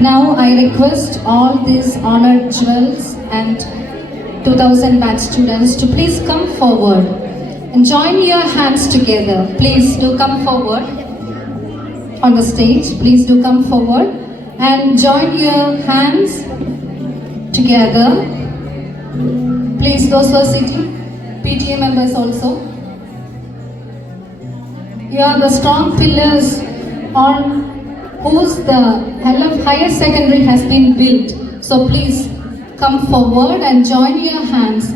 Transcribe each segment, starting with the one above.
Now I request all these honored jewels and 2000 batch students to please come forward and join your hands together. Please do come forward on the stage. Please do come forward and join your hands together. Please, those who are sitting, PTA members also. You are the strong pillars on whose the LF Higher Secondary has been built. So please come forward and join your hands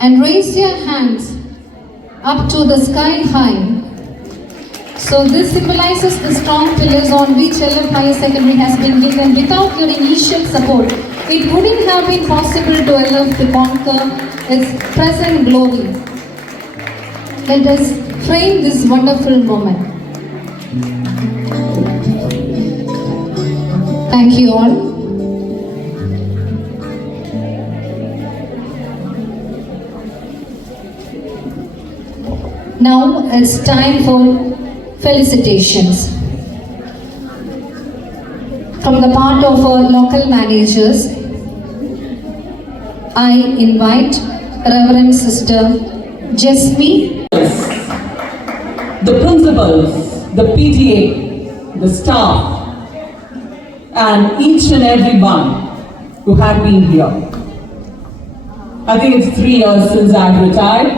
and raise your hands up to the sky high. So this symbolizes the strong pillars on which LF Higher Secondary has been built, and without your initial support, it wouldn't have been possible to LF to conquer its present glory. Let us frame this wonderful moment. Thank you all. Now it's time for felicitations. From the part of our local managers, I invite Reverend Sister Jasmine. The principals, the PTA, the staff, and each and every one who have been here. I think it's 3 years since I've retired,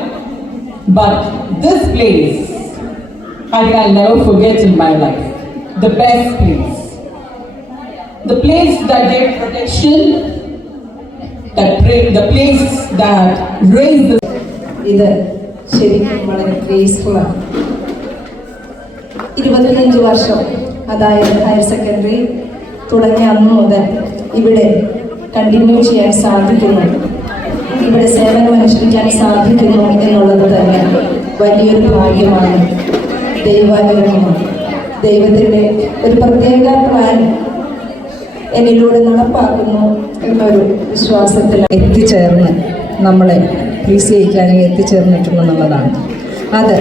but this place, I think I'll never forget in my life. The best place. The place that gave protection, the place that raised the... ഇത് ശരിക്കും വളരെ ഗ്രേസ്ഫുള്ളാണ്. 25 വർഷം, അതായത് higher secondary തുടങ്ങിയ അന്ന് മുതൽ ഇവിടെ continue ചെയ്യാൻ സാധിക്കുന്നു, ഇവിടെ സേവനം അനുഷ്ഠിക്കാൻ സാധിക്കുന്നു എന്നുള്ളത് തന്നെ വലിയൊരു ഭാഗ്യമാണ്, ദൈവാനുഗ്രഹമാണ്. ദൈവത്തിൻ്റെ ഒരു പ്രത്യേക പ്ലാൻ എന്നിലൂടെ നടപ്പാക്കുന്നു എന്നൊരു വിശ്വാസത്തിൽ എത്തിച്ചേർന്ന് നമ്മളെ പ്ലീസ് ചെയ്യിക്കാനും എത്തിച്ചേർന്നിട്ടുണ്ടെന്നുള്ളതാണ്. അത്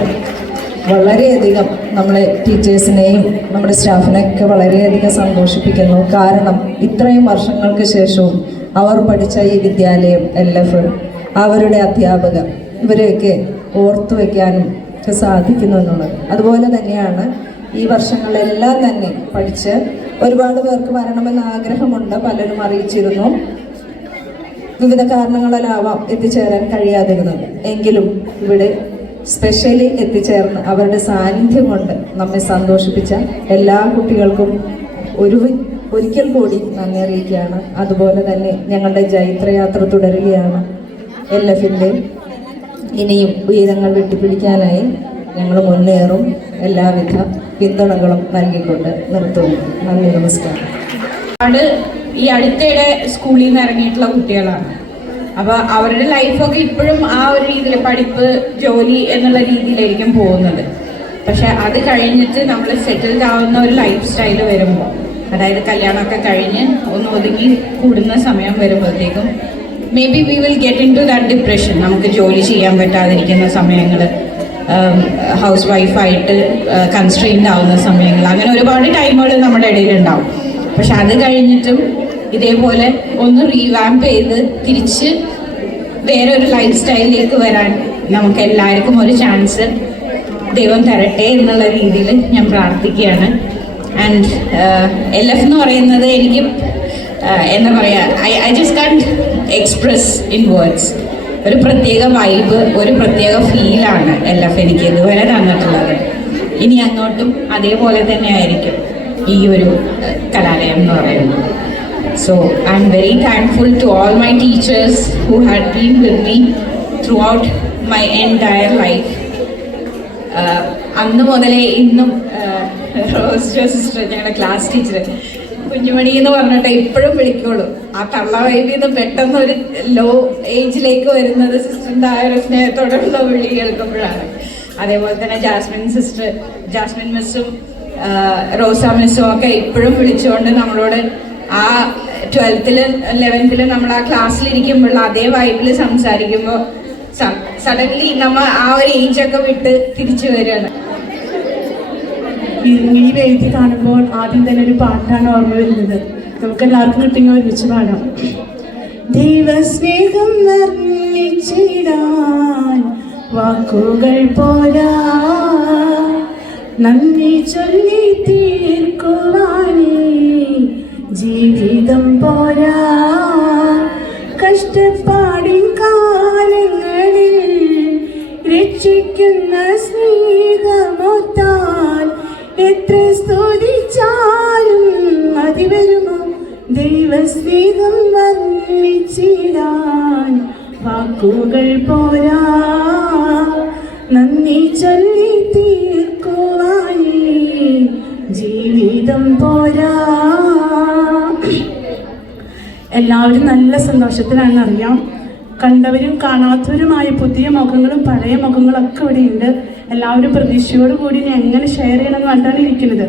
വളരെയധികം നമ്മളെ ടീച്ചേഴ്സിനെയും നമ്മുടെ സ്റ്റാഫിനെയൊക്കെ വളരെയധികം സന്തോഷിപ്പിക്കുന്നു. കാരണം ഇത്രയും വർഷങ്ങൾക്ക് ശേഷവും അവർ പഠിച്ച ഈ വിദ്യാലയം, LF, അവരുടെ അധ്യാപകർ, ഇവരെയൊക്കെ ഓർത്തു വയ്ക്കാനും ഒക്കെ സാധിക്കുന്നു എന്നുള്ളത്. അതുപോലെ തന്നെയാണ് ഈ വർഷങ്ങളിലെല്ലാം തന്നെ പഠിച്ച് ഒരുപാട് പേർക്ക് വരണമെന്ന് ആഗ്രഹമുണ്ട്, പലരും അറിയിച്ചിരുന്നു. വിവിധ കാരണങ്ങളാലാവാം എത്തിച്ചേരാൻ കഴിയാതിരുന്നത്. എങ്കിലും ഇവിടെ സ്പെഷ്യലി എത്തിച്ചേർന്ന് അവരുടെ സാന്നിധ്യം കൊണ്ട് നമ്മെ സന്തോഷിപ്പിച്ച എല്ലാ കുട്ടികൾക്കും ഒരിക്കൽ കൂടി നന്ദി അറിയിക്കുകയാണ്. അതുപോലെ തന്നെ ഞങ്ങളുടെ ജൈത്രയാത്ര തുടരുകയാണ്. LFൻ്റെ ഇനിയും ഉയരങ്ങൾ വെട്ടിപ്പിടിക്കാനായി ഞങ്ങൾ മുന്നേറും. എല്ലാവിധ പിന്തുണകളും നൽകിക്കൊണ്ട് നിർത്തുന്നു. നന്ദി, നമസ്കാരം. ഈ അടുത്തിടെ സ്കൂളിൽ നിന്ന് ഇറങ്ങിയിട്ടുള്ള കുട്ടികളാണ്. അപ്പോൾ അവരുടെ ലൈഫൊക്കെ ഇപ്പോഴും ആ ഒരു രീതിയിൽ പഠിപ്പ്, ജോലി എന്നുള്ള രീതിയിലായിരിക്കും പോകുന്നത്. പക്ഷെ അത് കഴിഞ്ഞിട്ട് നമ്മൾ സെറ്റിൽഡ് ആവുന്ന ഒരു ലൈഫ് സ്റ്റൈൽ വരുമ്പോൾ, അതായത് കല്യാണമൊക്കെ കഴിഞ്ഞ് ഒന്ന് ഒതുങ്ങി കൂടുന്ന സമയം വരുമ്പോഴത്തേക്കും maybe we will get into that depression. നമുക്ക് ജോലി ചെയ്യാൻ പറ്റാതിരിക്കുന്ന സമയങ്ങൾ, ഹൗസ് വൈഫായിട്ട് കൺസ്ട്രെയിൻഡ് ആവുന്ന സമയങ്ങൾ, അങ്ങനെ ഒരുപാട് ടൈമുകൾ നമ്മുടെ ഇടയിലുണ്ടാവും. പക്ഷെ അത് കഴിഞ്ഞിട്ടും ഇതേപോലെ ഒന്ന് റീവാമ്പ് ചെയ്ത് തിരിച്ച് വേറൊരു ലൈഫ് സ്റ്റൈലിലേക്ക് വരാൻ നമുക്ക് എല്ലാവർക്കും ഒരു ചാൻസ് ദൈവം തരട്ടെ എന്നുള്ള രീതിയിൽ ഞാൻ പ്രാർത്ഥിക്കുകയാണ്. ആൻഡ് LF എന്ന് പറയുന്നത് എനിക്ക് എന്താ പറയുക, I just can't express in words. ഒരു പ്രത്യേക വൈബ്, ഒരു പ്രത്യേക ഫീലാണ് LF എനിക്ക് ഇതുവരെ തന്നിട്ടുള്ളത്. ഇനി അങ്ങോട്ടും അതേപോലെ തന്നെ ആയിരിക്കും ഈ ഒരു കലാലയം എന്ന് പറയുന്നത്. So I'm very thankful to all my teachers who had been with me throughout my entire life. അന്ന് മുതലേ ഇന്നും റോസ് ജോ സിസ്റ്റർ, ഞങ്ങളുടെ ക്ലാസ് ടീച്ചർ, കുഞ്ഞുമണി എന്ന് പറഞ്ഞിട്ട് ഇപ്പോഴും വിളിക്കുള്ളൂ. ആ തള്ള വൈബിൽ നിന്ന് പെട്ടെന്ന് ഒരു ലോ ഏജിലേക്ക് വരുന്നത് സിസ്റ്ററിൻ്റെ ആ ഒരു സ്നേഹത്തോടുള്ള വിളി കേൾക്കുമ്പോഴാണ്. അതേപോലെ തന്നെ ജാസ്മിൻ മിസ്സും റോസ മിസ്സും ഒക്കെ ഇപ്പോഴും വിളിച്ചുകൊണ്ട് നമ്മളോട് ആ 12th 11th നമ്മൾ ആ ക്ലാസ്സിലിരിക്കുമ്പോൾ അതേ വൈബിൽ സംസാരിക്കുമ്പോൾ സഡൻലി നമ്മൾ ആ ഒരു ഏജൊക്കെ വിട്ട് തിരിച്ചു വരികയാണ്. ഈ വേദി കാണുമ്പോൾ ആദ്യം തന്നെ ഒരു പാട്ടാണ് ഓർമ്മ വരുന്നത്. നമുക്ക് എല്ലാവർക്കും കിട്ടിയ ഒരുമിച്ച് പാടാം. ദൈവസ്നേഹം വർണ്ണിച്ചിടാൻ വാക്കുകൾ പോരാ, നന്ദി ചൊല്ലി തീർക്കുവാനേ ജീവിതം പോരാ. കഷ്ടപ്പാടിൻ കാലങ്ങളിൽ രക്ഷിക്കുന്ന സ്നേഹമൊത്താൽ എത്ര സ്തുതിച്ചാലും മതി വരുമോ? ദൈവസ്നേഹം വർണ്ണിച്ചിടാൻ വാക്കുകൾ പോരാ, നന്ദി ചൊല്ലി തീർക്കുവാനേ ജീവിതം പോരാ. എല്ലാവരും നല്ല സന്തോഷത്തിലാണെന്ന് അറിയാം. കണ്ടവരും കാണാത്തവരുമായ പുതിയ മുഖങ്ങളും പഴയ മുഖങ്ങളും ഒക്കെ ഇവിടെയുണ്ട്. എല്ലാവരും പ്രതീക്ഷയോടുകൂടി ഞാൻ എങ്ങനെ ഷെയർ ചെയ്യണമെന്ന് പറഞ്ഞാണ് ഇരിക്കുന്നത്.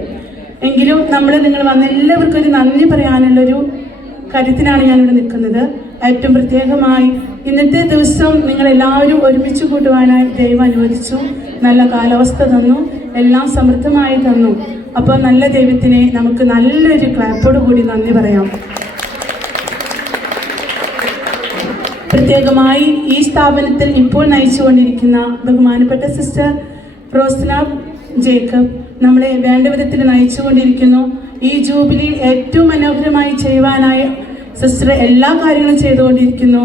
എങ്കിലും നിങ്ങൾ വന്ന എല്ലാവർക്കും ഒരു നന്ദി പറയാനുള്ളൊരു കാര്യത്തിനാണ് ഞാനിവിടെ നിൽക്കുന്നത്. ഏറ്റവും പ്രത്യേകമായി ഇന്നത്തെ ദിവസം നിങ്ങളെല്ലാവരും ഒരുമിച്ച് കൂട്ടുവാനായി ദൈവം അനുവദിച്ചു. നല്ല കാലാവസ്ഥ തന്നു, എല്ലാം സമൃദ്ധമായി തന്നു. അപ്പോൾ നല്ല ദൈവത്തിനെ നമുക്ക് നല്ലൊരു ക്ലാപ്പോട് കൂടി നന്ദി പറയാം. പ്രത്യേകമായി ഈ സ്ഥാപനത്തിൽ ഇപ്പോൾ നയിച്ചുകൊണ്ടിരിക്കുന്ന ബഹുമാനപ്പെട്ട സിസ്റ്റർ റോസ്ന ജേക്കബ് നമ്മളെ വേണ്ട വിധത്തിൽ നയിച്ചുകൊണ്ടിരിക്കുന്നു. ഈ ജൂബിലി ഏറ്റവും മനോഹരമായി ചെയ്യുവാനായി സിസ്റ്റർ എല്ലാ കാര്യങ്ങളും ചെയ്തുകൊണ്ടിരിക്കുന്നു.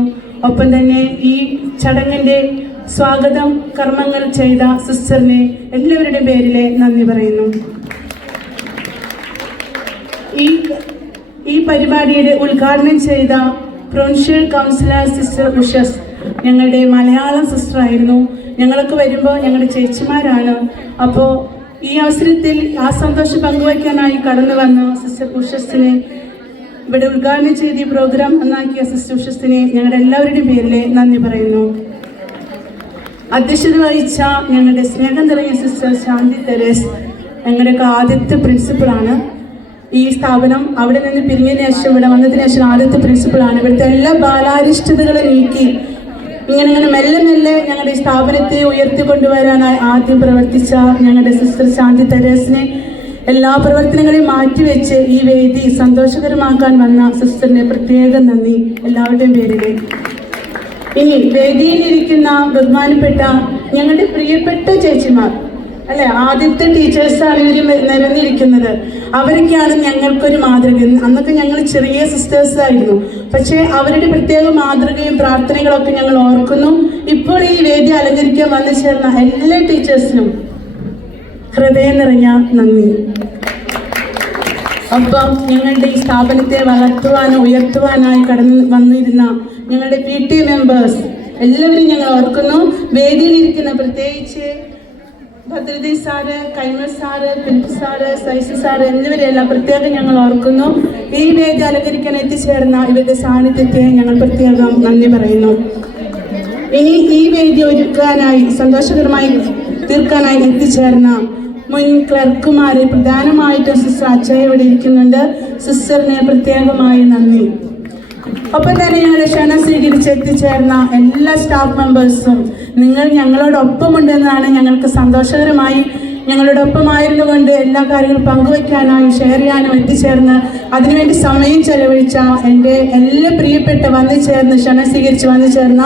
ഒപ്പം തന്നെ ഈ ചടങ്ങിൻ്റെ സ്വാഗതം കർമ്മങ്ങൾ ചെയ്ത സിസ്റ്ററിനെ എല്ലാവരുടെയും പേരിലെ നന്ദി പറയുന്നു. ഈ പരിപാടിയുടെ ഉദ്ഘാടനം ചെയ്ത പ്രൊവിൻഷ്യൽ കൗൺസിലർ സിസ്റ്റർ ഉഷസ് ഞങ്ങളുടെ മലയാളം സിസ്റ്ററായിരുന്നു. ഞങ്ങളൊക്കെ വരുമ്പോൾ ഞങ്ങളുടെ ചേച്ചിമാരാണ്. അപ്പോൾ ഈ അവസരത്തിൽ ആ സന്തോഷം പങ്കുവയ്ക്കാനായി കടന്നു വന്ന സിസ്റ്റർ ഉഷസിനെ, ഇവിടെ ഉദ്ഘാടനം ചെയ്ത ഈ പ്രോഗ്രാം നന്നാക്കിയ സിസ്റ്റർ ഉഷസിനെ ഞങ്ങളുടെ എല്ലാവരുടെയും പേരിൽ നന്ദി പറയുന്നു. അധ്യക്ഷത വഹിച്ച ഞങ്ങളുടെ സ്നേഹം നിറഞ്ഞ സിസ്റ്റർ ശാന്തി തെരേസ് ഞങ്ങളുടെയൊക്കെ ആദ്യത്തെ പ്രിൻസിപ്പളാണ്. ഈ സ്ഥാപനം അവിടെ നിന്ന് പിരിഞ്ഞതിന് ശേഷം ഇവിടെ വന്നതിന് ശേഷം ആദ്യത്തെ പ്രിൻസിപ്പളാണ്. ഇവിടുത്തെ എല്ലാ ബാലാരിഷ്ടതകളെ നീക്കി ഇങ്ങനെ മെല്ലെ ഞങ്ങളുടെ ഈ സ്ഥാപനത്തെ ഉയർത്തിക്കൊണ്ടുവരാനായി ആദ്യം പ്രവർത്തിച്ച ഞങ്ങളുടെ സിസ്റ്റർ ശാന്തി തെരേസിനെ എല്ലാ പ്രവർത്തനങ്ങളെയും മാറ്റിവെച്ച് ഈ വേദി സന്തോഷകരമാക്കാൻ വന്ന സിസ്റ്ററിനെ പ്രത്യേകം നന്ദി എല്ലാവരുടെയും പേരിൽ. ഇനി വേദിയിലിരിക്കുന്ന ബഹുമാനപ്പെട്ട ഞങ്ങളുടെ പ്രിയപ്പെട്ട ചേച്ചിമാർ അല്ലെ, ആദ്യത്തെ ടീച്ചേഴ്സാണ് ഇവർ നിരന്നിരിക്കുന്നത്. അവരൊക്കെയാണ് ഞങ്ങൾക്കൊരു മാതൃക. അന്നൊക്കെ ഞങ്ങൾ ചെറിയ സിസ്റ്റേഴ്സായിരുന്നു, പക്ഷേ അവരുടെ പ്രത്യേക മാതൃകയും പ്രാർത്ഥനകളൊക്കെ ഞങ്ങൾ ഓർക്കുന്നു. ഇപ്പോൾ ഈ വേദി അലങ്കരിക്കാൻ വന്നു ചേർന്ന എല്ലാ ടീച്ചേഴ്സിനും ഹൃദയം നിറഞ്ഞ നന്ദി. ഒപ്പം ഞങ്ങളുടെ ഈ സ്ഥാപനത്തെ വളർത്തുവാനോ ഉയർത്തുവാനായി കടന്നു വന്നിരുന്ന ഞങ്ങളുടെ PT മെമ്പേഴ്സ് എല്ലാവരും ഞങ്ങൾ ഓർക്കുന്നു. വേദിയിലിരിക്കുന്ന പ്രത്യേകിച്ച് ഭദ്രതി സാറ്, കൈമൾ സാറ്, പിൻപ് സാറ്, സൈസ് സാറ് എന്നിവരെല്ലാം പ്രത്യേകം ഞങ്ങൾ ഓർക്കുന്നു. ഈ വേദി അലങ്കരിക്കാൻ എത്തിച്ചേർന്ന ഇവരുടെ സാന്നിധ്യത്തെ ഞങ്ങൾ പ്രത്യേകം നന്ദി പറയുന്നു. ഇനി ഈ വേദി ഒരുക്കാനായി സന്തോഷകരമായി തീർക്കാനായി എത്തിച്ചേർന്ന മുൻ ക്ലർക്കുമാരെ പ്രധാനമായിട്ടും സിസ്റ്റർ അച്ചയ ഇവിടെ ഇരിക്കുന്നുണ്ട്. സിസ്റ്ററിനെ പ്രത്യേകമായി നന്ദി. ഒപ്പം തന്നെ ഞങ്ങളുടെ ക്ഷണം സ്വീകരിച്ച് എത്തിച്ചേർന്ന എല്ലാ സ്റ്റാഫ് മെമ്പേഴ്സും നിങ്ങൾ ഞങ്ങളോടൊപ്പമുണ്ടെന്നാണ് ഞങ്ങൾക്ക് സന്തോഷകരമായി. ഞങ്ങളോടൊപ്പമായിരുന്നു കൊണ്ട് എല്ലാ കാര്യങ്ങളും പങ്കുവയ്ക്കാനായും ഷെയർ ചെയ്യാനും എത്തിച്ചേർന്ന് അതിനുവേണ്ടി സമയം ചെലവഴിച്ച എൻ്റെ എല്ലാ പ്രിയപ്പെട്ട ക്ഷണം സ്വീകരിച്ച് വന്നു ചേർന്ന